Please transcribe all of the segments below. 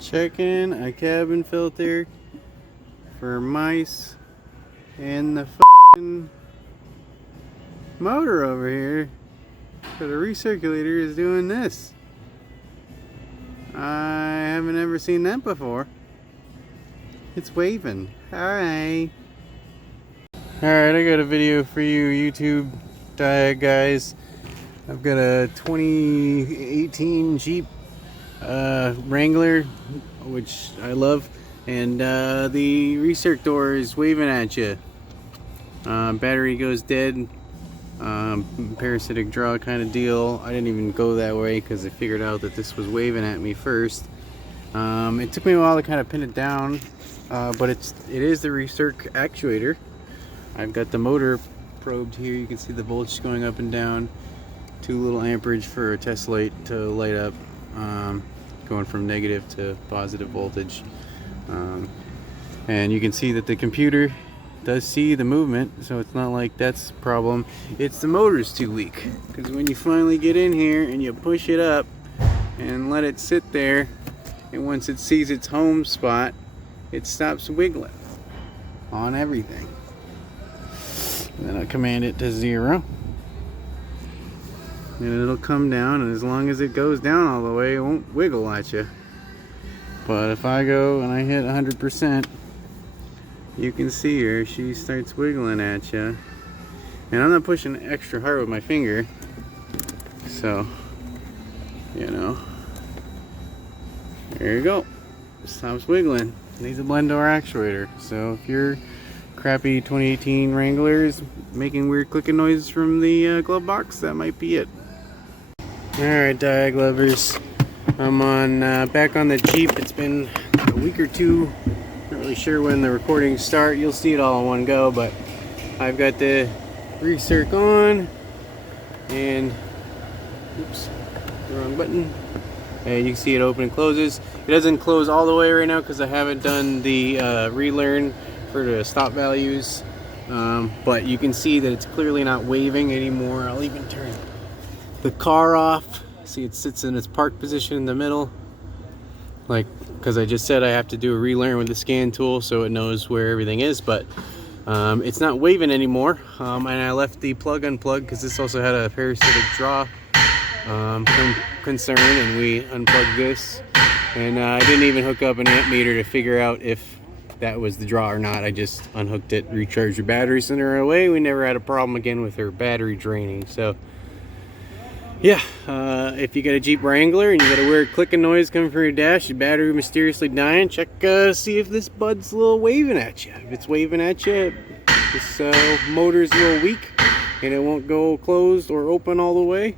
Checking a cabin filter for mice, and the motor over here for the recirculator is doing this. I haven't ever seen that before. It's waving. Hi. Alright, I got a video for you YouTube guys. I've got a 2018 Jeep Wrangler, which I love, and the recirc door is waving at you. Battery goes dead. Parasitic draw kind of deal. I didn't even go that way because I figured out that this was waving at me first. It took me a while to kind of pin it down, but it is the recirc actuator. I've got the motor probed here. You can see the voltage going up and down. 2 little amperage for a test light to light up, going from negative to positive voltage. And you can see that the computer does see the movement, so it's not like that's a problem. It's the motor's too weak, because when you finally get in here and you push it up and let it sit there, and once it sees its home spot, it stops wiggling on everything. And then I'll command it to 0, and it'll come down, and as long as it goes down all the way, it won't wiggle at you. But if I go and I hit 100%, you can see her, she starts wiggling at you. And I'm not pushing extra hard with my finger, so, you know, there you go. Stops wiggling. Needs a blend door actuator. So if your crappy 2018 Wrangler is making weird clicking noises from the glove box, that might be it. Alright, diag lovers, I'm on back on the Jeep. It's been a week or two. Not really sure when the recordings start. You'll see it all in one go, but I've got the recirc on, and oops, the wrong button. And you can see it open and closes. It doesn't close all the way right now because I haven't done the relearn for the stop values, but you can see that it's clearly not waving anymore. I'll even turn the car off. See, it sits in its park position in the middle, like, because I just said I have to do a relearn with the scan tool so it knows where everything is, but it's not waving anymore. And I left the plug unplugged because this also had a parasitic draw concern, and we unplugged this, and I didn't even hook up an amp meter to figure out if that was the draw or not. I just unhooked it, recharged her battery, sent her away. We never had a problem again with her battery draining. So yeah, if you got a Jeep Wrangler and you got a weird clicking noise coming from your dash, your battery mysteriously dying, check, see if this bud's a little waving at you. If it's waving at you, this motor's a little weak and it won't go closed or open all the way,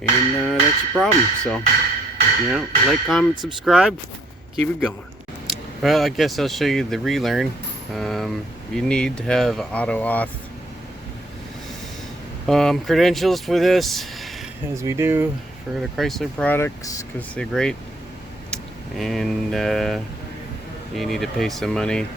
and that's your problem. So, you know, like, comment, subscribe, keep it going. Well, I guess I'll show you the relearn. You need to have auto auth credentials for this, as we do for the Chrysler products, because they're great, and you need to pay some money.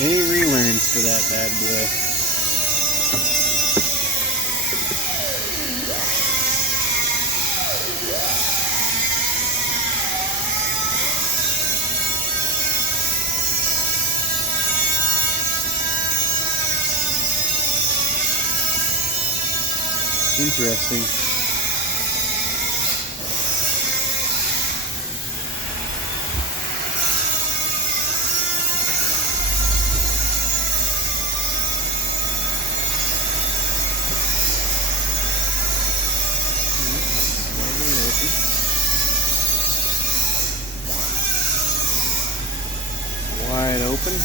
Any relearns for that bad boy. Interesting. Wide open.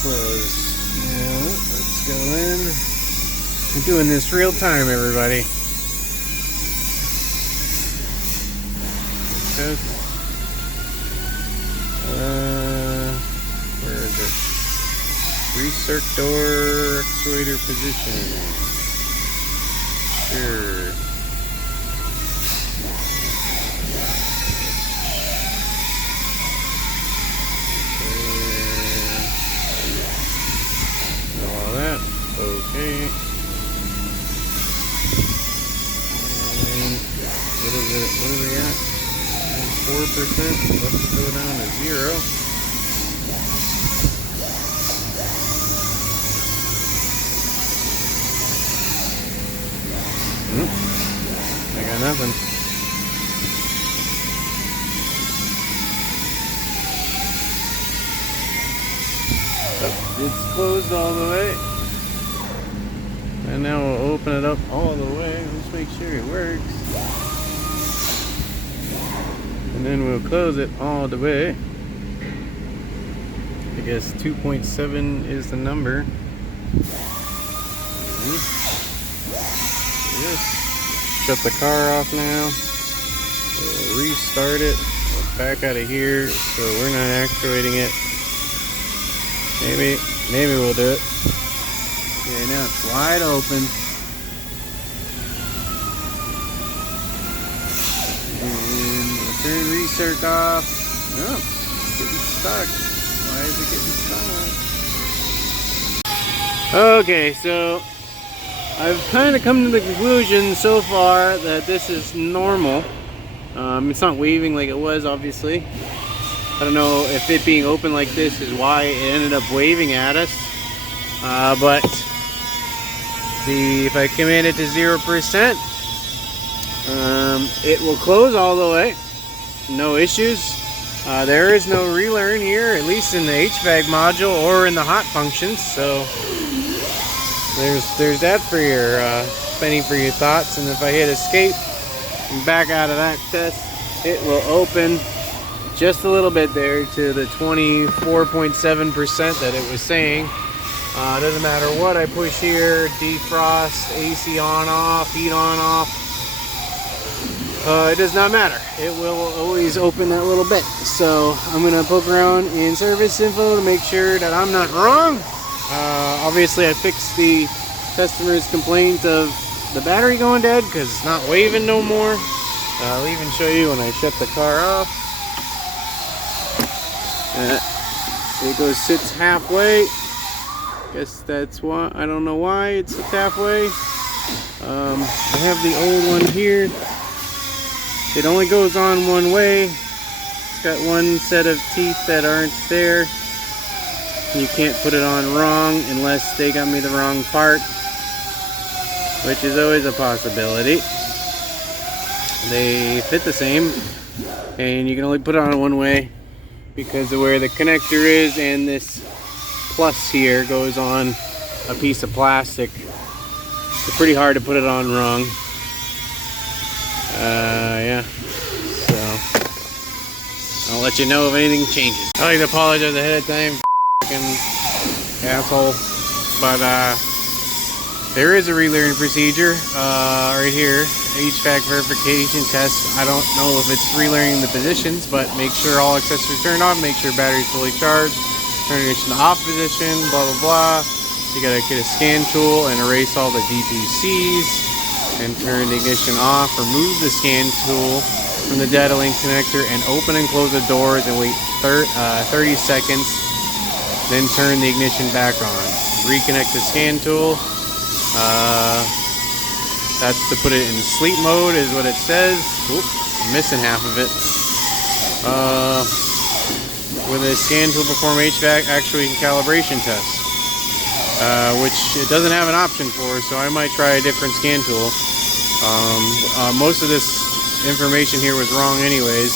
Close. Now, let's go in. We're doing this real time, everybody. Where is it? Recirc door actuator position. Sure. 4%. Let's go down to 0. I got nothing. Oh, it's closed all the way. And now we'll open it up all the way. Let's make sure it works. And then we'll close it all the way. I guess 2.7 is the number. Yes. Shut the car off now. We'll restart it. We'll back out of here so we're not actuating it. Maybe we'll do it. Okay, now it's wide open. And we'll turn recirc off. Oh, it's getting stuck. Why is it getting stuck? Okay, so I've kind of come to the conclusion so far that this is normal. It's not waving like it was, obviously. I don't know if it being open like this is why it ended up waving at us. But if I command it to 0%, it will close all the way. No issues. There is no relearn here, at least in the HVAC module or in the hot functions. So there's that for your spending for your thoughts. And if I hit escape and back out of that test, it will open just a little bit there to the 24.7% that it was saying. Doesn't matter what I push here, defrost, AC on off, heat on off. It does not matter. It will always open that little bit. So I'm gonna poke around in service info to make sure that I'm not wrong. Obviously I fixed the customer's complaint of the battery going dead because it's not waving no more. I'll even show you when I shut the car off. It sits halfway. Guess that's why. I don't know why it sits halfway. I have the old one here. It only goes on one way. It's got one set of teeth that aren't there. You can't put it on wrong unless they got me the wrong part, which is always a possibility. They fit the same, and you can only put it on one way because of where the connector is, and this plus here goes on a piece of plastic. It's pretty hard to put it on wrong. Yeah, so I'll let you know if anything changes. I like to apologize ahead of time, fucking asshole, but there is a relearn procedure right here. HVAC verification test. I don't know if it's relearning the positions, but make sure all accessories turned on, make sure battery's fully charged, turn it into the off position, blah blah blah. You gotta get a scan tool and erase all the DPCs and turn the ignition off. Remove the scan tool from the data link connector and open and close the doors and wait 30 seconds, then turn the ignition back on. Reconnect the scan tool. That's to put it in sleep mode is what it says. Oop, I'm missing half of it. With a scan tool, perform HVAC actuation calibration test, which it doesn't have an option for, so I might try a different scan tool. Most of this information here was wrong anyways.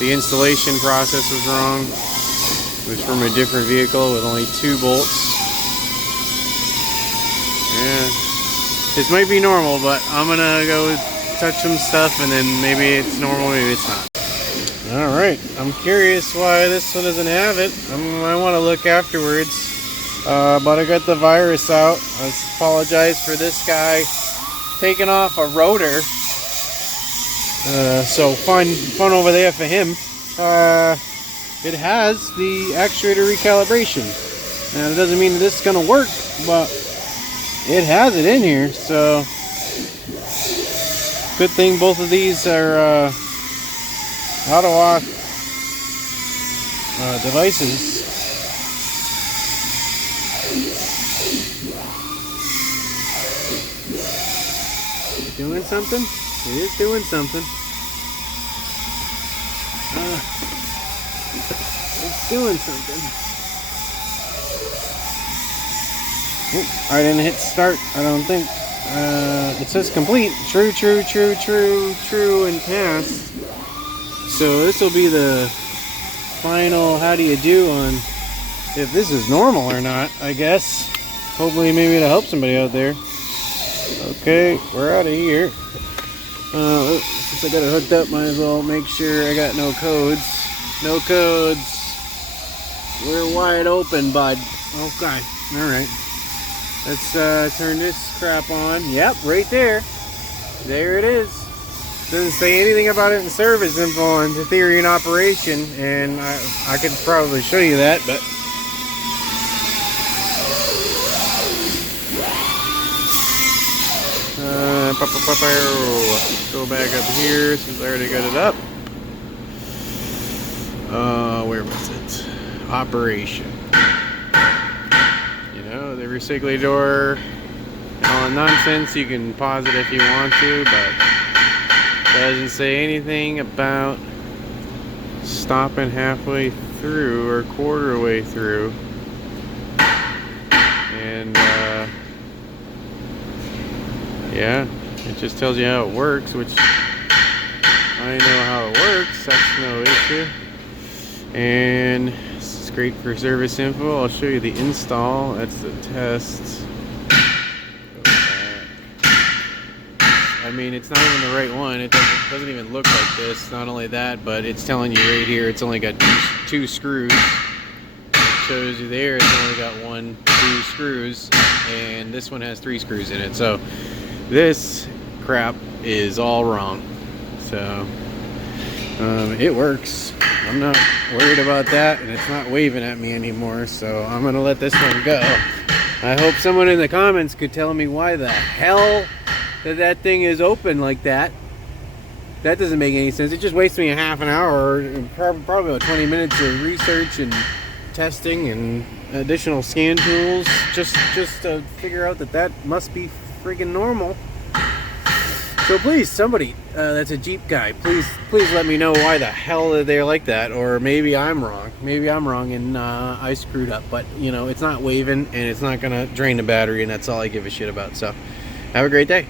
The installation process was wrong. It was from a different vehicle with only 2 bolts. Yeah. This might be normal, but I'm gonna go touch some stuff and then maybe it's normal, maybe it's not. Alright, I'm curious why this one doesn't have it. I want to look afterwards. But I got the virus out. I apologize for this guy taking off a rotor. So fun over there for him. It has the actuator recalibration. Now, it doesn't mean that this is gonna work, but it has it in here, so good thing both of these are auto-lock devices. Doing something? It is doing something. It's doing something. Oh, I didn't hit start, I don't think. It says complete. True, and passed. So this will be the final how do you do on if this is normal or not, I guess. Hopefully maybe it'll help somebody out there. Okay, we're out of here. Since I got it hooked up, might as well make sure I got no codes. No codes. We're wide open, bud. Okay, alright. Let's turn this crap on. Yep, right there. There it is. Doesn't say anything about it in service info on the theory and operation, and I could probably show you that, but go back up here since I already got it up. Where was it? Operation. You know, the recirculator and all the nonsense. You can pause it if you want to, but doesn't say anything about stopping halfway through or quarter way through. And yeah, it just tells you how it works, which I know how it works. That's no issue. And this is great for service info. I'll show you the install. That's the test. I mean, it's not even the right one. It doesn't even look like this. Not only that, but it's telling you right here it's only got two screws. It shows you there it's only got 2 screws, and this one has 3 screws in it. So this crap is all wrong. So it works. I'm not worried about that, and it's not waving at me anymore. So I'm gonna let this one go. I hope someone in the comments could tell me why the hell that thing is open like that. That doesn't make any sense. It just wastes me a half an hour, probably about 20 minutes of research and testing and additional scan tools just to figure out that must be freaking normal. So please, somebody that's a Jeep guy, please let me know why the hell they're like that, or maybe I'm wrong. Maybe I'm wrong and I screwed up. But you know, it's not waving and it's not gonna drain the battery, and that's all I give a shit about. So have a great day.